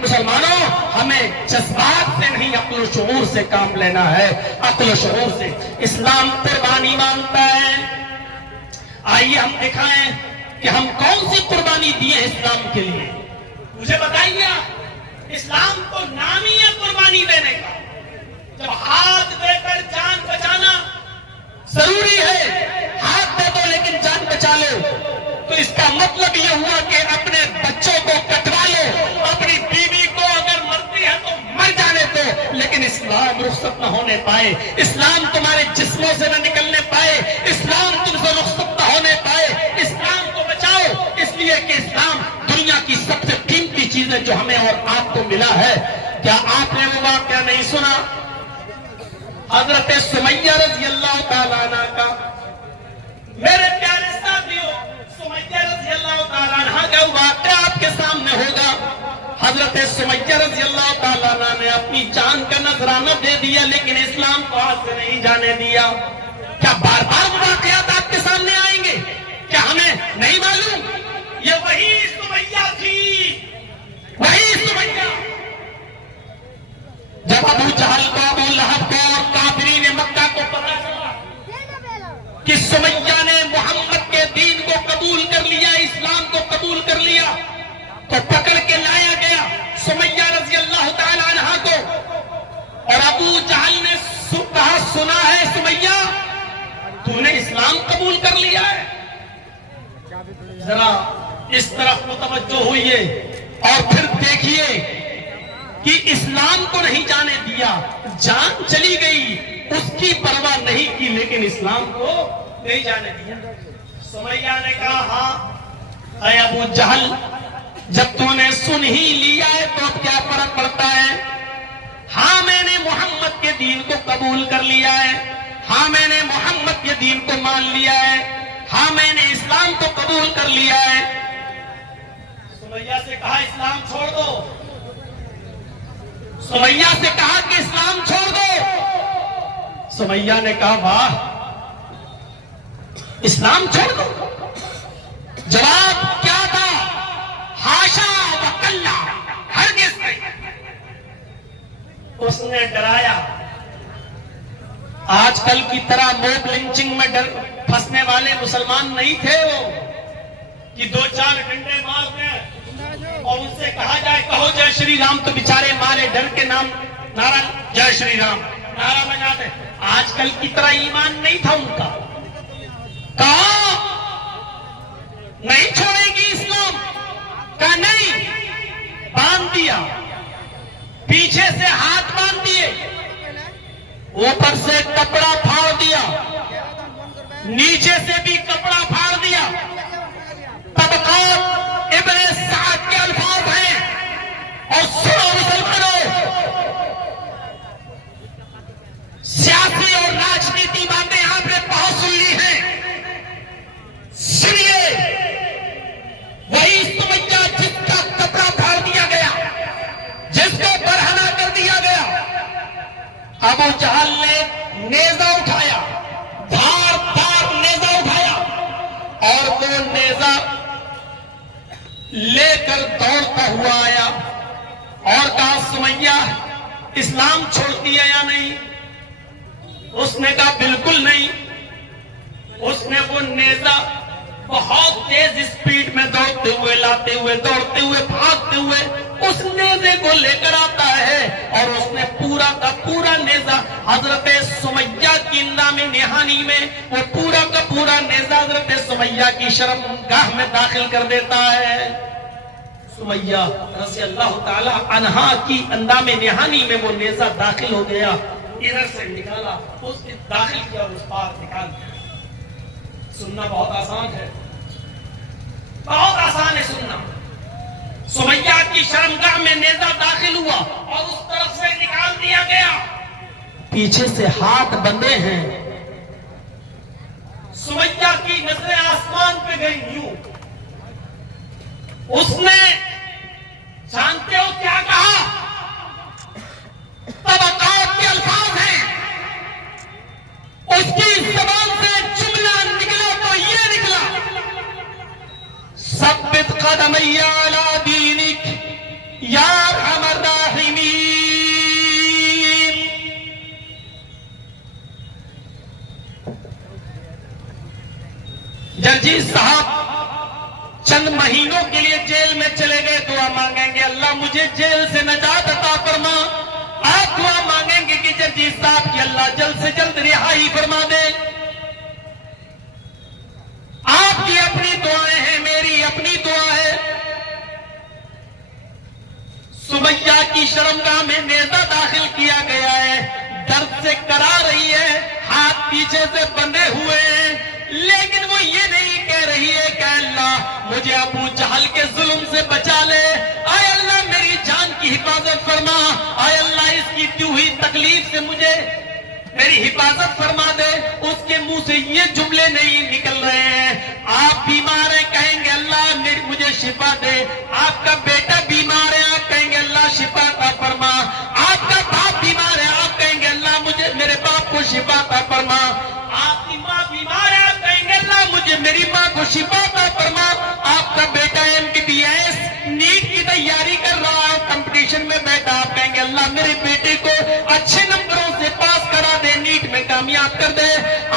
मुसलमानों, हमें जज्बात से नहीं अक्ल शऊर से काम लेना है, अक्ल शऊर से। इस्लाम कुर्बानी मांगता है। आइए हम दिखाएं कि हम कौन सी कुर्बानी दिए इस्लाम के लिए। मुझे बताइए, इस्लाम को नाम ही है कुर्बानी देने का। जब हाथ देकर जान बचाना जरूरी है, हाथ दे दो लेकिन जान बचा लो, तो इसका मतलब यह हुआ कि अपने बच्चों को कटवा लो, अपनी बीवी को अगर मरती है तो मर जाने दो, लेकिन इस्लाम रुखसत न होने पाए, इस्लाम तुम्हारे जिस्मों से न निकलने पाए, इस्लाम तुमसे रुखसत न होने पाए। इस्लाम को बचाओ, इसलिए कि इस्लाम दुनिया की सबसे कीमती चीज है जो हमें और आपको मिला है। क्या आपने वो वाक़या नहीं सुना हजरत सुमैया रज़ी अल्लाह तआला अन्हा का? मेरे प्यारे साथियों, सुमैया रज़ी अल्लाह तआला अन्हा का वाक़या आपके सामने होगा। हजरत सुमैया रज़ी अल्लाह तआला अन्हा ने अपनी जान का नजराना दे दिया, लेकिन इस्लाम को हाथ से नहीं जाने दिया। क्या बार बार वाक़यात आपके सामने आएंगे? क्या हमें नहीं मालूम? ये वही सुमैया थी, वही सुमैया जब अबू जहल को, अबू लहब को और काफिरीन मक्का को पता चला कि सुमैया ने मोहम्मद के दीन को कबूल कर लिया, इस्लाम को कबूल कर लिया, तो पकड़ के लाया गया सुमैया रज़ी अल्लाह तआला अन्हा को। और अबू जहल ने कहा, सुना है सुमैया, तूने इस्लाम कबूल कर लिया है? जरा इस तरफ मुतवज्जो होइए और फिर देखिए कि इस्लाम को नहीं जाने दिया, जान चली गई, उसकी परवाह नहीं की, लेकिन इस्लाम को नहीं जाने दिया। सुमैया ने कहा, हाँ अरे अबू जहल, जब तूने सुन ही लिया है तो अब क्या फर्क पड़ता है? हाँ मैंने मोहम्मद के दीन को कबूल कर लिया है, हाँ मैंने मोहम्मद के दीन को मान लिया है, हाँ मैंने इस्लाम को कबूल कर लिया है। सुमैया से कहा, इस्लाम छोड़ दो। सुमैया से कहा कि इस्लाम छोड़ दो। सुमैया ने कहा, वाह, इस्लाम छोड़ दो? जवाब क्या था? हाशा व कल्ला, हरगिज़ नहीं। उसने डराया। आजकल की तरह मोब लिंचिंग में फंसने वाले मुसलमान नहीं थे वो, कि दो चार डंडे मार दें और उनसे कहा जाए कहो जय श्री राम, तो बेचारे मारे डर के नाम नारा जय श्री राम नारा बजाते। आजकल की तरह ईमान नहीं था उनका। कहा नहीं छोड़ेगी इस्लाम, कहा नहीं, बांध दिया, पीछे से हाथ बांध दिए, ऊपर से कपड़ा फाड़ दिया, नीचे से भी कपड़ा फाड़ दिया। तबक़ात इब्ने साद के अल्फाज हैं, और सुनो मुसलमानों, सियासी और राजनीति बातें आपने बहुत सुन ली हैं, सुनिए। वही सुमैया जिसका कपड़ा फाड़ दिया गया, जिसको बरहना कर दिया गया, अबू जहल ने नेजा उठाया, धार नेजा उठाया, और वो नेजा लेकर दौड़ता हुआ आया और कहा, सुमैया इस्लाम छोड़ती है या नहीं? उसने कहा, बिल्कुल नहीं। उसने वो नेजा बहुत तेज स्पीड में दौड़ते हुए, लाते हुए, दौड़ते हुए, भागते हुए उस नेजे को लेकर आता है, और उसने पूरा का पूरा नेजा हजरत सुमैया की नामे निहानी में, वो पूरा का पूरा नेजा हजरत सुमैया की शर्मगाह में दाखिल कर देता है। सुमैया रज़ी अल्लाह ताला अन्हा की अंदामे निहानी में वो नेजा दाखिल हो गया, इधर से निकाला, उसने दाखिल किया, उस पार निकाल दिया। सुनना बहुत आसान है, बहुत आसान है सुनना। सुमैया की शर्मगाह में नेजा दाखिल हुआ और उस तरफ से निकाल दिया गया, पीछे से हाथ बंधे हैं। सुमैया की नजरें आसमान पे गई यूं। उसने जानते हो क्या कहा? तबक़ात के अल्फाज हैं, उसकी ज़बान से जुमला निकला तो ये निकला, सब्बित क़दमैया अला दीनिक या मुझे जेल से नजात अता फरमा। आप दुआ मांगेंगे कि जर्जीस साहब की अल्लाह जल्द से जल्द रिहाई फरमा दे। आपकी अपनी दुआएं हैं, मेरी अपनी दुआ है। सुमैया की शर्मगाह में नेजा दाखिल किया गया है, दर्द से करा रही है, हाथ पीछे से बंधे हुए हैं, लेकिन वो ये नहीं कह रही है कि अल्लाह मुझे अबू जहल के जुल्म से बचा ले, आय अल्लाह मेरी जान की हिफाजत फरमा, आय अल्लाह इसकी दी हुई तकलीफ से मुझे मेरी हिफाजत फरमा दे। उसके मुंह से ये जुमले नहीं निकल रहे हैं। आप बीमार हैं, कहेंगे अल्लाह मुझे शिफा दे। आपका बेटा बीमार है, आप कहेंगे अल्लाह शिफा का फरमा। आपका बाप बीमार है, आप कहेंगे अल्लाह मुझे मेरे बाप को शिफा का फरमा। आपकी माँ बीमार है, आप कहेंगे अल्लाह मुझे मेरी माँ को शिफा का फरमा। आपका बेटा MBBS नीट की तैयारी कर रहा है, कंपटीशन में बैठा, आप कहेंगे अल्लाह मेरे बेटे को अच्छे नंबरों से पास करा दे, नीट में कामयाब कर दे।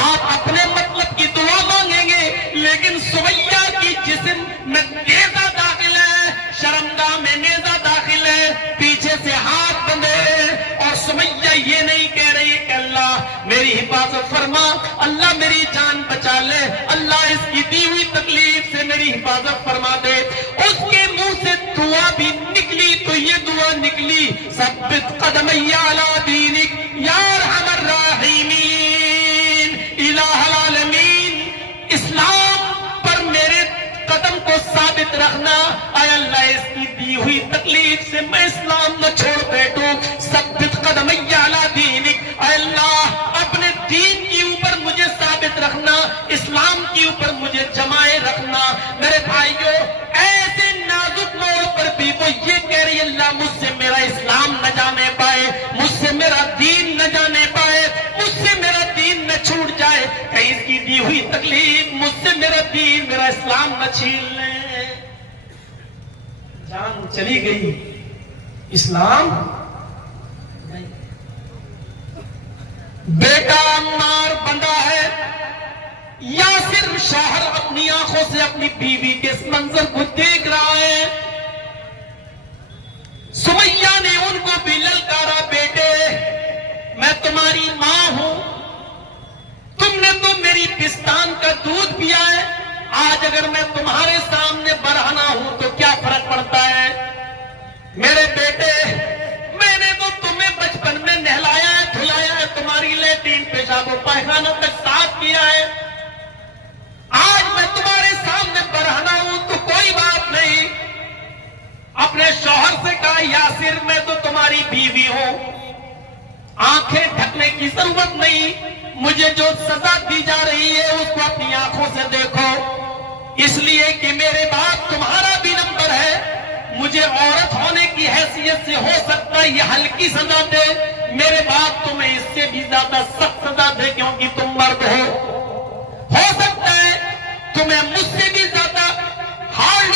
आप अपने मतलब की दुआ मांगेंगे, लेकिन सुमैया की जिस्म में नेजा दाखिल है, शर्मगाह में नेजा दाखिल है, पीछे से हाथ बंधे हैं, और सुमैया ये नहीं कह रही है कि अल्लाह मेरी हिफाजत फरमा, अल्लाह मेरी जान बचा ले, अल्लाह इसकी दी हुई तकलीफ से मेरी हिफाजत फरमा दे। उसके मुंह से दुआ भी निकली तो ये दुआ निकली, सब्बित कदमैया अला दीनिक या अरहमर राहिमीन इलाहुल आलमीन। इस्लाम पर मेरे कदम को साबित रखना, आय अल्लाह इसकी दी हुई तकलीफ से मैं इस्लाम न छोड़ बैठूं। सब्बित कदमैया अला दीनिक, आय अल्लाह अपने दीन के ऊपर मुझे साबित रखना, इस्लाम के ऊपर मुझे जमाए रखना। मेरे भाइयों, ऐसे नाजुक मोड़ पर भी वो ये कह रही अल्लाह मुझसे मेरा इस्लाम न जाने पाए, मुझसे मेरा दीन न जाने पाए, मुझसे मेरा दीन न छूट जाए, कहीं इसकी दी हुई तकलीफ मुझसे मेरा दीन मेरा इस्लाम न छीन ले। जान चली गई, इस्लाम नहीं। बेटा अम्मार बंधा है, यासिर शौहर अपनी आंखों से अपनी बीवी के इस मंजर को देख रहा है। सुमैया ने उनको भी ललकारा, बेटे मैं तुम्हारी मां हूं, तुमने तो मेरी पिस्तान का दूध पिया है, आज अगर मैं तुम्हारे सामने बरहना हूं तो क्या फर्क पड़ता है। मेरे बेटे मैंने तो तुम्हें बचपन में नहलाया है, धुलाया है, तुम्हारी लैट्रीन पेशाब पायखाना तक साफ किया है, आज मैं तुम्हारे सामने बरहना हूं तो कोई बात नहीं। अपने शौहर से कहा, यासिर मैं तो तुम्हारी बीवी हूं, आंखें ढकने की जरूरत नहीं, मुझे जो सजा दी जा रही है उसको अपनी आंखों से देखो, इसलिए कि मेरे बाप तुम्हारा भी नंबर है, मुझे औरत होने की हैसियत से हो सकता है ये हल्की सजा दे, मेरे बाप तुम्हें इससे भी ज्यादा सख्त सजा दे क्योंकि तुम मर्द हो सकता है तुम्हें मुझसे भी ज्यादा हार्ड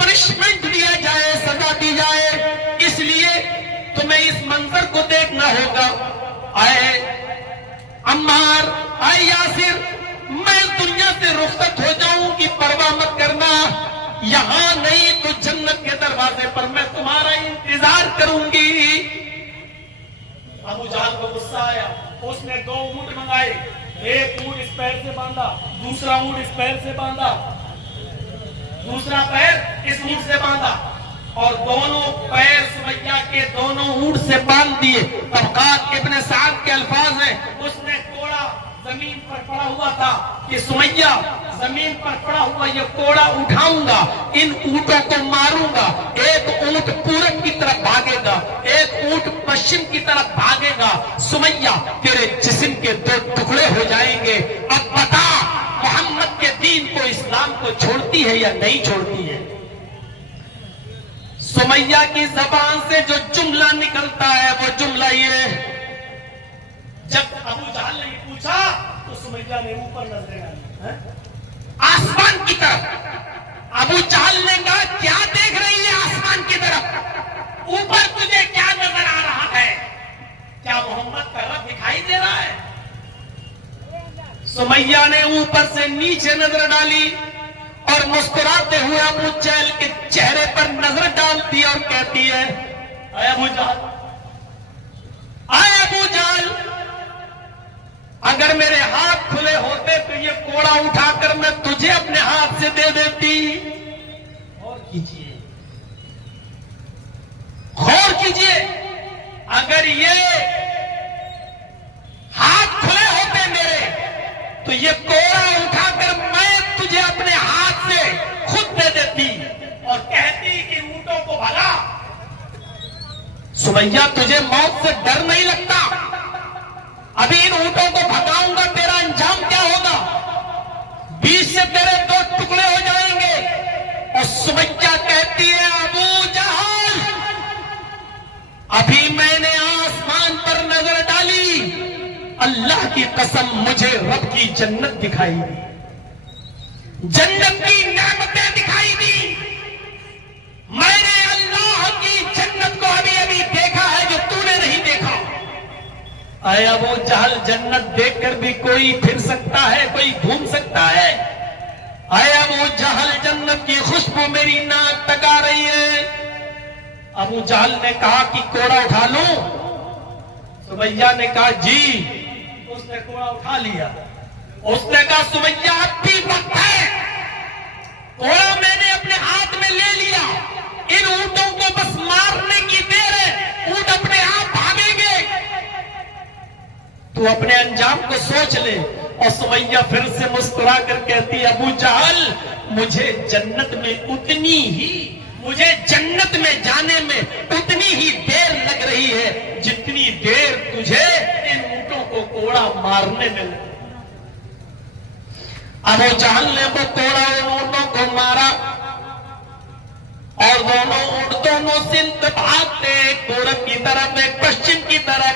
पनिशमेंट दिया जाए, सजा दी जाए, इसलिए तुम्हें इस मंजर को देखना होगा। आए अम्मार, आए यासिर, मैं दुनिया से रुखसत हो जाऊं कि परवाह मत करना, यहां नहीं तो जन्नत के दरवाजे पर मैं तुम्हारा इंतजार करूंगी। अबू जहल को गुस्सा आया, उसने 2 ऊंट मंगाए, एक ऊंट इस पैर से बांधा, दूसरा ऊंट इस पैर से बांधा, दूसरा पैर इस ऊंट से बांधा, और दोनों पैर सुमैया के दोनों ऊंट से बांध दिए। तबकात इब्न साद के अल्फाज हैं, उसने कोड़ा जमीन पर पड़ा हुआ था कि सुमैया जमीन पर पड़ा हुआ ये कोड़ा उठाऊंगा, इन ऊंटों को मारूंगा, एक ऊंट पूरब की तरफ भागेगा, एक ऊंट पश्चिम की तरफ भागेगा, सुमैया तेरे जिस्म के 2 टुकड़े हो जाएंगे। अब बता मोहम्मद के दीन को, इस्लाम को छोड़ती है या नहीं छोड़ती है। सुमैया की जबान से जो जुमला निकलता है वो जुमला ये, जब अबू जहल ने पूछा तो सुमैया ने ऊपर नजरें डाली आसमान की तरफ। अबू जहल ने कहा, क्या देख रही है आसमान की तरफ, ऊपर तुझे क्या नजर आ रहा है, क्या मोहम्मद का रब दिखाई दे रहा है। सुमैया ने ऊपर से नीचे नजर डाली और और मुस्कुराते हुए अबू जहल के चेहरे पर नजर डालती है और कहती है, आए अबू जहल, आए अबू जहल, अगर मेरे हाथ खुले होते तो ये कोड़ा उठाकर मैं तुझे अपने हाथ से दे देती। और कीजिए, गौर कीजिए, अगर ये हाथ खुले होते मेरे तो ये कोड़ा उठाकर मैं तुझे अपने हाथ से खुद दे देती और कहती कि ऊंटों को भगा, सुमैया तुझे मौत से डर नहीं लगता? अभी इन ऊंटों को भगाऊंगा, तेरा अंजाम क्या होगा? बीच से तेरे दो टुकड़े हो जाएंगे। और सुमैया कहती है, अबू जहल, अभी मैंने आसमान पर नजर डाली, अल्लाह की कसम मुझे रब की जन्नत दिखाई दी, जन्नत की नेमतें दिखाई दी। मैंने अल्लाह की जन्नत को अभी अभी देखा है जो तूने नहीं देखा। अरे अबू जहल, जन्नत देखकर भी कोई फिर सकता है, कोई घूम सकता है? अरे अबू जहल, जन्नत की खुशबू मेरी नाक तक आ रही है। अबू जहल ने कहा कि कोड़ा उठा लूं? सुमैया ने कहा जी। उसने कोड़ा उठा लिया। उसने कहा, सुमैया अब भी वक्त है, कोड़ा मैंने अपने हाथ में ले लिया, इन ऊंटों को बस मारने की देर है, ऊंट अपने आप भागेंगे, तू अपने अंजाम को सोच ले। और सुमैया फिर से मुस्कुरा कर कहती है, अबू जहल, मुझे जन्नत में जाने में उतनी ही देर लग रही है जितनी देर तुझे इन ऊंटों को कोड़ा मारने में लगी। अबू जहल ने वो कोड़ा उन ऊंटों को मारा और दोनों सिंध भागते, एक पूरब की तरफ, एक पश्चिम की तरफ,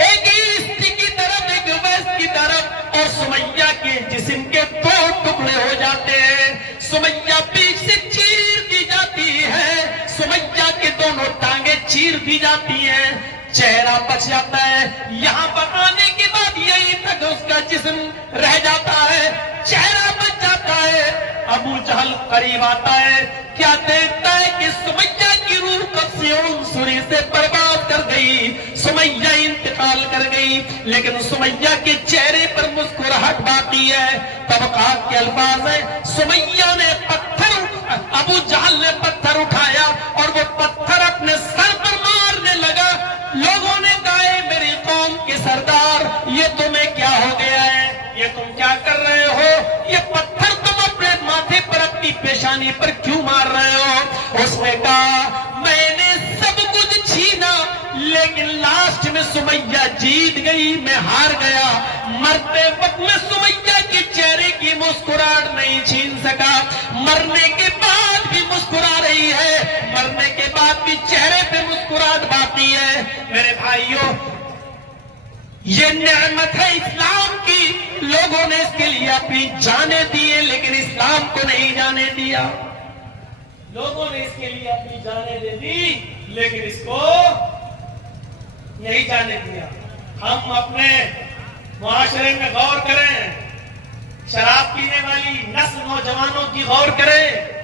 एक ईस्ट की तरफ, एक वेस्ट की तरफ। और सुमैया के जिस्म के दो टुकड़े हो जाते हैं। सुमैया बीच से चीर दी जाती है, सुमैया के दोनों टांगे चीर दी जाती हैं, चेहरा बच जाता है। यहां पर आने के बाद यहीं तक उसका जिस्म रह जाता है, चेहरा बच जाता है। अबू जहल करीब आता है, क्या देखता है कि सुमैया की रूह कब से सुरी से बर्बाद कर गई, सुमैया इंतकाल कर गई, लेकिन सुमैया के चेहरे पर मुस्कुराहट बाकी है। तब कहा के अल्फाज है, सुमैया ने अबू जहल ने पत्थर उठाया और वो पत्थर अपने सर पर मारने लगा। लोगों ने कहा, मेरी कौम के सरदार, ये तुम्हें क्या हो गया है, ये तुम क्या कर रहे हो, ये पत्थर तुम अपने माथे पर, अपनी पेशानी पर क्यों मार रहे हो? उसने कहा, मैंने सब कुछ छीना, लेकिन लास्ट में सुमैया जीत गई, मैं हार गया। मरते वक्त में सुमैया के चेहरे की मुस्कुराहट नहीं छीन सका, मरने के बाद भी मुस्कुरा रही है, मरने के बाद भी चेहरे पे मुस्कुराहट बाकी है। मेरे भाइयों, ये नेमत है इस्लाम की, लोगों ने इसके लिए अपनी जानें दी है, लेकिन इस्लाम को नहीं जाने दिया। लोगों ने इसके लिए अपनी जानें दे दी, लेकिन इसको नहीं जाने दिया। हम अपने मुआशरे में गौर करें, शराब पीने वाली नस्ल नौजवानों की गौर करें।